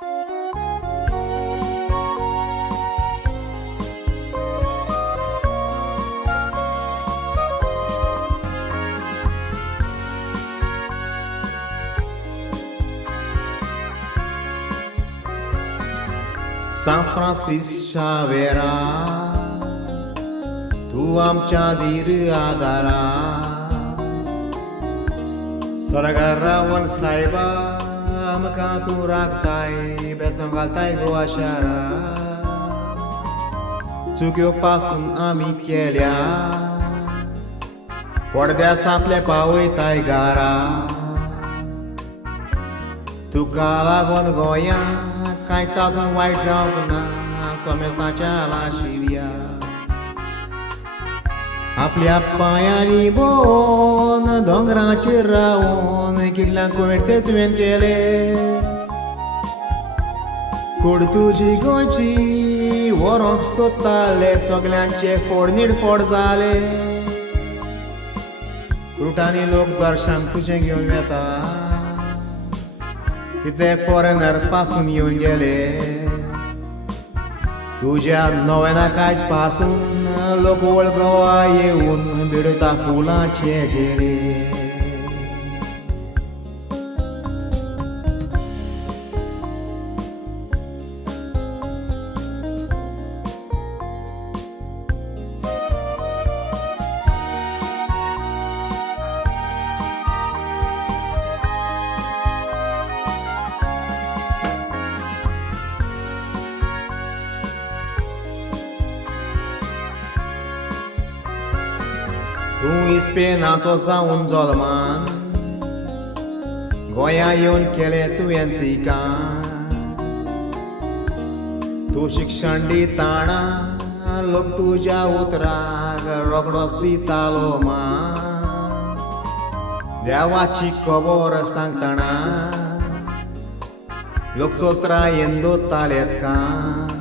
San Francisच्या वेरा तू आमच्या धीर आदारा सरकार रावण साहेबा आमकां तू राखताय बेसों घालताय गोवा शारा चुक्यो पासून आमी केल्या पडद्या सातले पावयताय गारा तुका लागून गोंया कांयच आजून वायट जावंक ना समेस्ताच्या लाशिरिया आपल्या पांयांनी भोंवन दोंगराचेर रावून कितल्यांक कोयट ते तुवें केले कोड तुजी गोंयची व्हरोंक सोदताले सगल्यांचे फोडनीडफोड जाले रुटांनी लोक दर्शन तुजें घेवन येता कितें फॉरेनर पासून येवन गेले तुज्या नव्याना कांयच पासून लोक ओल्ड गोवा येवन बिडयता फुलांचे जेरे तूं इस्पेनाचो जावन जल्मान गोंया येवन केलें तुवें तिकां तूं शिक्षण दिताना लोक तुज्या उतराक रोखडोच दितालो मान देवाची खबर सांगतना लोक चोत्रा येवन दोत्तालेत कां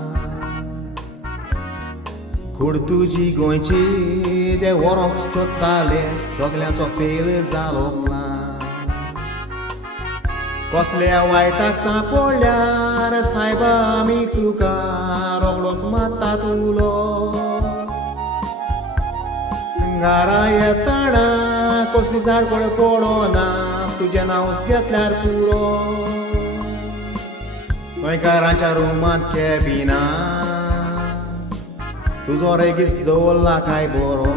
कूड तुजी गोंयची ते व्हरोंक सोदताले सगल्यांचो फेल जालो प्लान कसल्या वायटाक सांपडल्यार सायबा आमी तुका रोखडोच मारतात उलो घरा येताना कसली झाडपड पडोना तुजें नांवच घेतल्यार पुरो गोंयकारांच्या रुमांत कॅबिना तुजो रेगीस दवरला काय बरो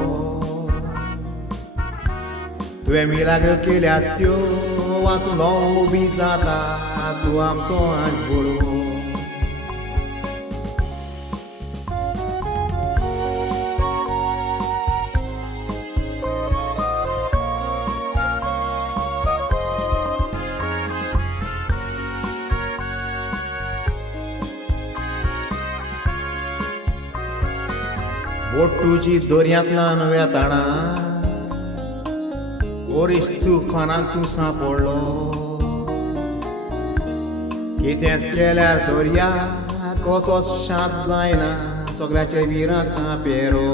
तुवें मिलाग्र केल्यात त्यो वाचून उबी जाता तूं आमचो आंज बडो बोट तुजी दर्यांतल्यान वेताना ओरीस तुफानाक तूं सांपडलो कितेंच केल्यार दर्या कसोच शांत जायना सगळ्याचे विरांत कांपेरो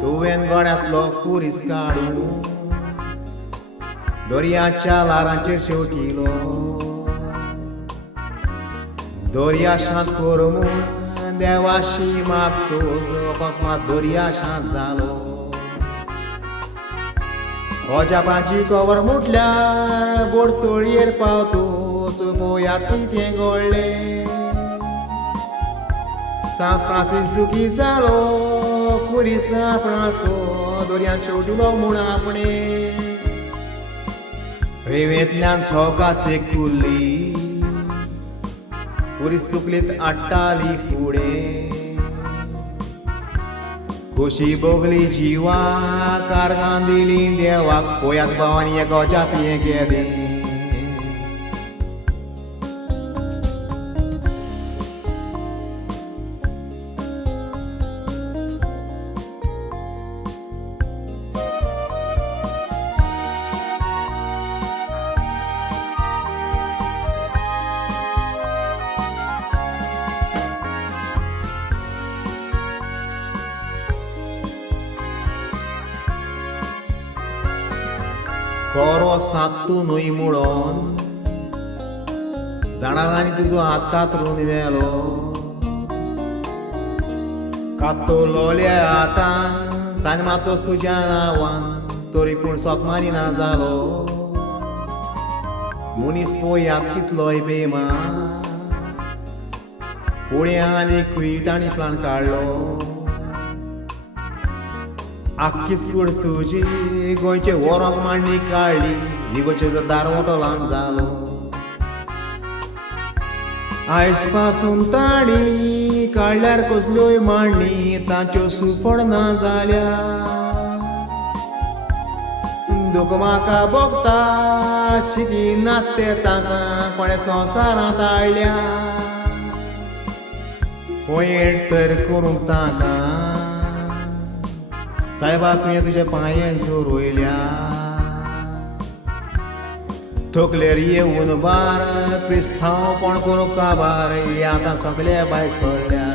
तुवें गळ्यांतलो पुरीस काडून दर्याच्या लारांचेर शेवटिलो दर्या शांत कर म्हूण देवाशी मागतोच अकस्मात दर्या शांत जालो अजापाची खबर म्हटल्यार बोट तळयेर पावतोच पळयात कितें घडलें सान फ्रांसीस दुखी जालो पुलीस आपणाचो दर्यांत शेवटिलो म्हूण आपणें रेंवेंतल्यान सवकाच एक कुल्ली पुरीस तुकलीत आडटाली फुडें खोशी बोगली जिवा कारगान दिली देवाक पळयात भावानी एक अजापियें केदें खरो सातू न्हय म्हणून जाणारांनी तुजो हात कातरून व्हेलो कातलोल्या हातान साने मातोस तुज्या नांवान तरी पूण सोपमानी ना जालो मुनीस पोयात कितलोय बेमान फुडें आनीकूय ताणी प्लान काडलो आख्खीच कूड तुजी गोंयचे व्हरोंक मांडणी काडली इगोचेजो दार मोठो ल्हान जालो आयज पासून ताणी काडल्यार कसल्योय मांडणी तांच्यो सुफळ ना जाल्या दूख म्हाका भोगता चिजी नाते ताका कोणे संवसारांत हाडल्या पोयट तर करूंक ताका सायबा तुवें तुजे पांये जोर वयल्या थोकलेर येवन बार क्रिस्तांवपण करूंक काबार ही आतां सगळे भायर सरल्या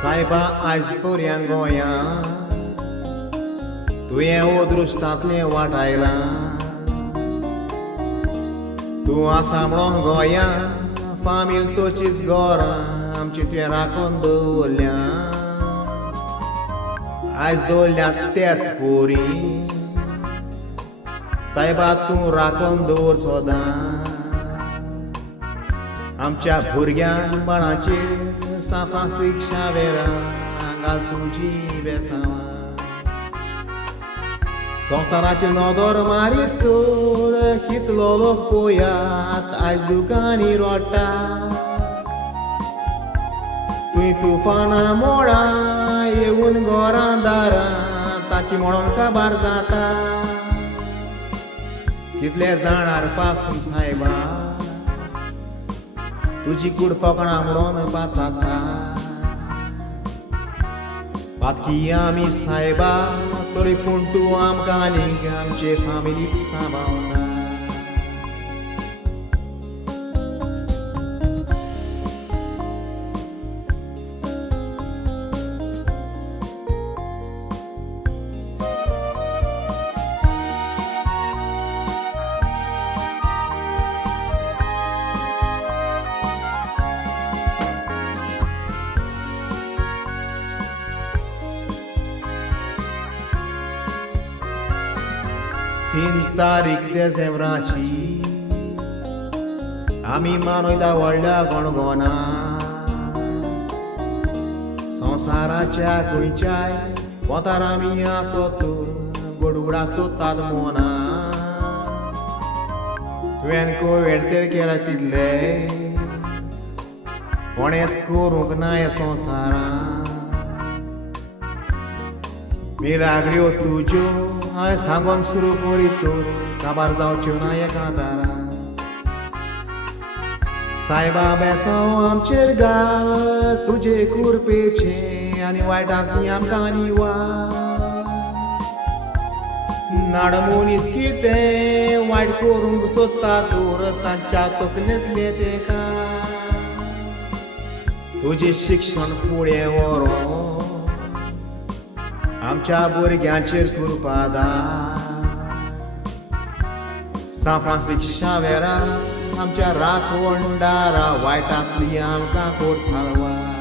सायबा आयज पर्यान गोंयां तुवें ओदृश्टांतलें वाट आयलां तूं आसा म्हणून गोंयां फामील तोचीच गोरां आमची तुवें राखून दवरल्या आयज दवरल्यात तेच पोरी सायबा तूं राखून दवर सोदां आमच्या भुरग्यांक बाळांचेर साफा शिक्षा वेरा घाल तुजी बेसांवां संवसाराचे नदर मारीत तर कितलो लोक पोयात आयज दुकानी रोडटा तुय तुफाना मोडा येवन घरां दारां ताची म्हणून काबार जाता कितले जाणार पासून सायबा तुजी कूड फकाणां म्हणून पाचाता पातकी आमी सायबा तरी पूण तूं आमकां आनीक आमचे फामिलीक सांबाळटा तीन तारीख डिसेंबराची आमी मानयता व्हडल्या गणगोना संवसाराच्या खंयच्याय पोतार आमी आसत गोडगोड आसतात मोना तुवें कोविड तर केला तितले कोणेच करूंक ना हे संवसारांत मिलाग्र्यो तुज्यो हांवें सांगोन सुरू करीत तर काबार जावच्यो ना एका दारां सायबा बेसांव आमचेर घाल तुजे कुरपेचे आनी वायटांतली आमकां निवा नाड मनीस कितें वायट करूंक सोदता तर तांच्या तकलेंतलें तेका तुजें शिक्षण फुडें व्हरोन आमच्या भुरग्यांचेर कृपा सान फ्रांसिस्को वेरा आमच्या राखवण दारा वायटांतली आमकां कोर सालवा